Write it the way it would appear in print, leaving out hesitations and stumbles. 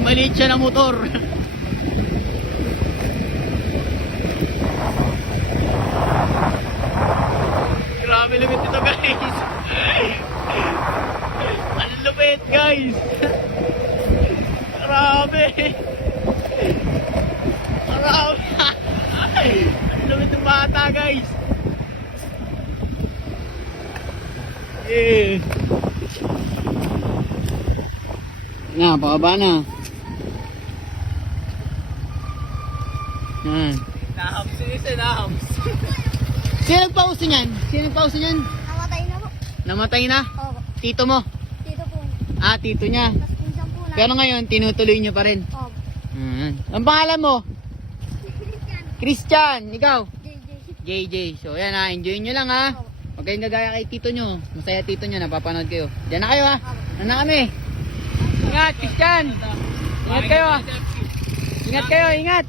maliit siya na motor. Grabe lupit ito guys. Ang lupit guys. Grabe. Grabe. Ang lupit ng bata guys. Eh. Na, pababa na. Yan. Nahams yun isa, nahams. Sino nagpauso niyan? Sino nagpauso niyan? Namatay na po. Namatay na? Opo. Tito mo? Tito po. Ah, tito niya. Tapos pinsan po na. Pero ngayon, tinutuloy niyo pa rin. Opo. Ang pangalan mo? Christian. Ikaw? JJ. JJ. So, yan ha. Enjoy nyo lang ha. Opo. Huwag kayong gagaya kay tito nyo. Masaya tito nyo. Napapanood kayo. Diyan na kayo ha. Opo. Ano na kami? Ingat, Christian. Ingat kayo ha. Ingat kayo, ingat.